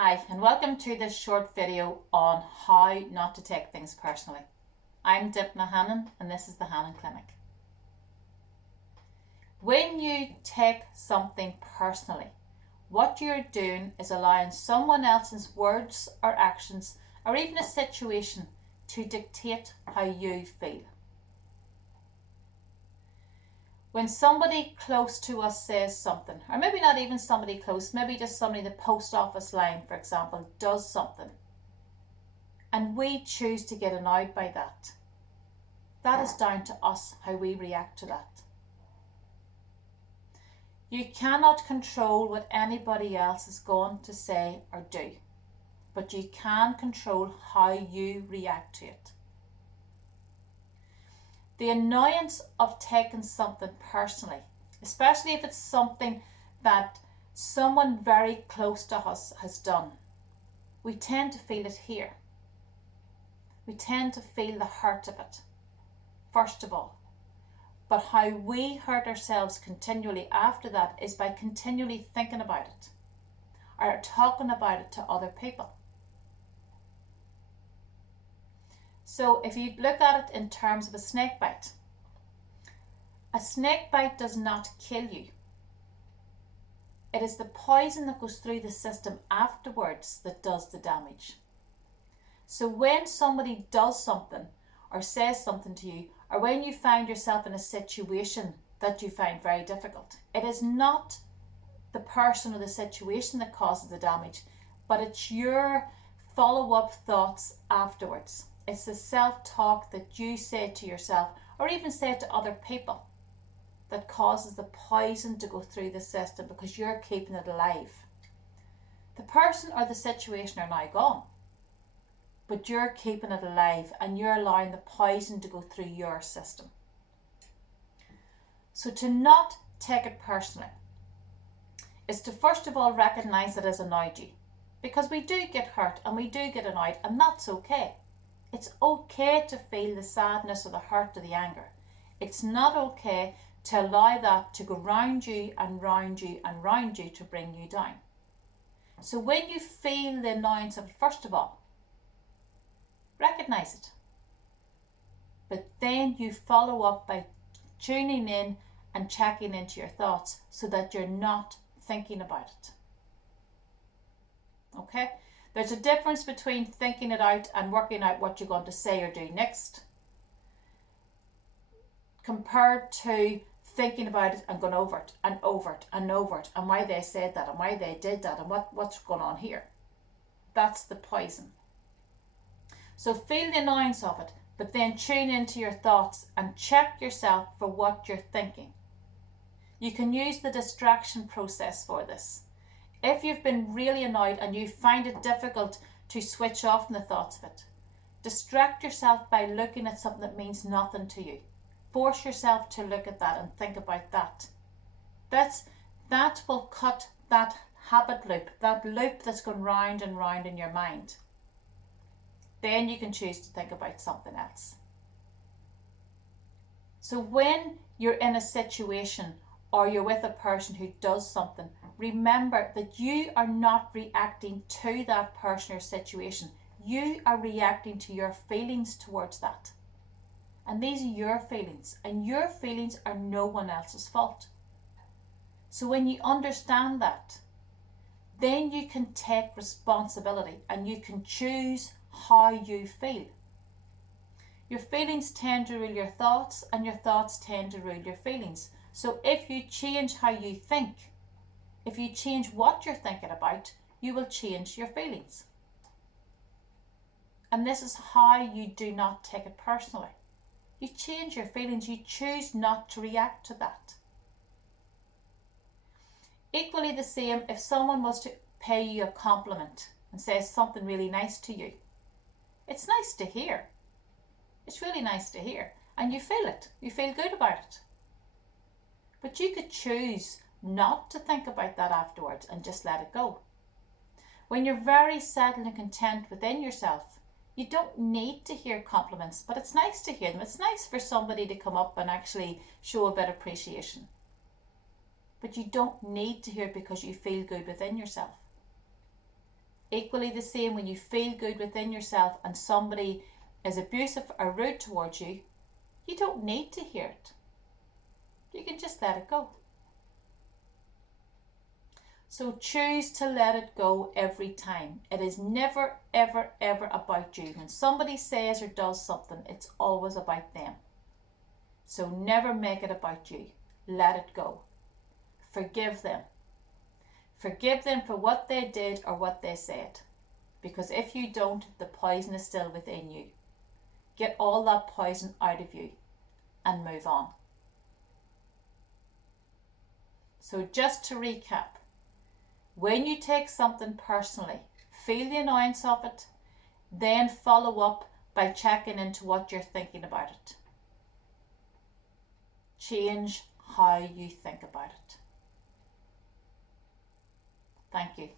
Hi, and welcome to this short video on how not to take things personally. I'm Dipna Hannon, and this is the Hannon Clinic. When you take something personally, what you're doing is allowing someone else's words or actions, or even a situation, to dictate how you feel. When somebody close to us says something, or maybe not even somebody close, maybe just somebody in the post office line, for example, does something, and we choose to get annoyed by that, that is down to us how we react to that. You cannot control what anybody else is going to say or do, but you can control how you react to it. The annoyance of taking something personally, especially if it's something that someone very close to us has done, we tend to feel it here. We tend to feel the hurt of it, first of all. But how we hurt ourselves continually after that is by continually thinking about it or talking about it to other people. So if you look at it in terms of a snake bite does not kill you. It is the poison that goes through the system afterwards that does the damage. So when somebody does something or says something to you, or when you find yourself in a situation that you find very difficult, it is not the person or the situation that causes the damage, but it's your follow-up thoughts afterwards. It's the self-talk that you say to yourself, or even say to other people, that causes the poison to go through the system because you're keeping it alive. The person or the situation are now gone, but you're keeping it alive and you're allowing the poison to go through your system. So to not take it personally is to first of all recognize that it has annoyed you, because we do get hurt and we do get annoyed, and that's okay. It's okay to feel the sadness or the hurt or the anger. It's not okay to allow that to go round you and round you and round you to bring you down. So when you feel the annoyance of it, first of all, recognize it. But then you follow up by tuning in and checking into your thoughts so that you're not thinking about it. Okay? There's a difference between thinking it out and working out what you're going to say or do next, compared to thinking about it and going over it and over it and over it, and why they said that and why they did that and what's going on here. That's the poison. So feel the annoyance of it, but then tune into your thoughts and check yourself for what you're thinking. You can use the distraction process for this. If you've been really annoyed and you find it difficult to switch off from the thoughts of it, distract yourself by looking at something that means nothing to you. Force yourself to look at that and think about that. That will cut that habit loop, that loop that's going round and round in your mind. Then you can choose to think about something else. So when you're in a situation or you're with a person who does something, remember that you are not reacting to that person or situation. You are reacting to your feelings towards that. And these are your feelings, and your feelings are no one else's fault. So when you understand that, then you can take responsibility and you can choose how you feel. Your feelings tend to rule your thoughts, and your thoughts tend to rule your feelings. So if you change how you think, if you change what you're thinking about, you will change your feelings. And this is how you do not take it personally. You change your feelings, you choose not to react to that. Equally the same, if someone was to pay you a compliment and say something really nice to you, it's nice to hear. It's really nice to hear. And you feel it. You feel good about it. But you could choose not to think about that afterwards and just let it go. When you're very settled and content within yourself, you don't need to hear compliments, but it's nice to hear them. It's nice for somebody to come up and actually show a bit of appreciation. But you don't need to hear it because you feel good within yourself. Equally the same when you feel good within yourself and somebody is abusive or rude towards you, you don't need to hear it. You can just let it go. So choose to let it go every time. It is never, ever, ever about you. When somebody says or does something, it's always about them. So never make it about you. Let it go. Forgive them. Forgive them for what they did or what they said. Because if you don't, the poison is still within you. Get all that poison out of you and move on. So just to recap, when you take something personally, feel the annoyance of it, then follow up by checking into what you're thinking about it. Change how you think about it. Thank you.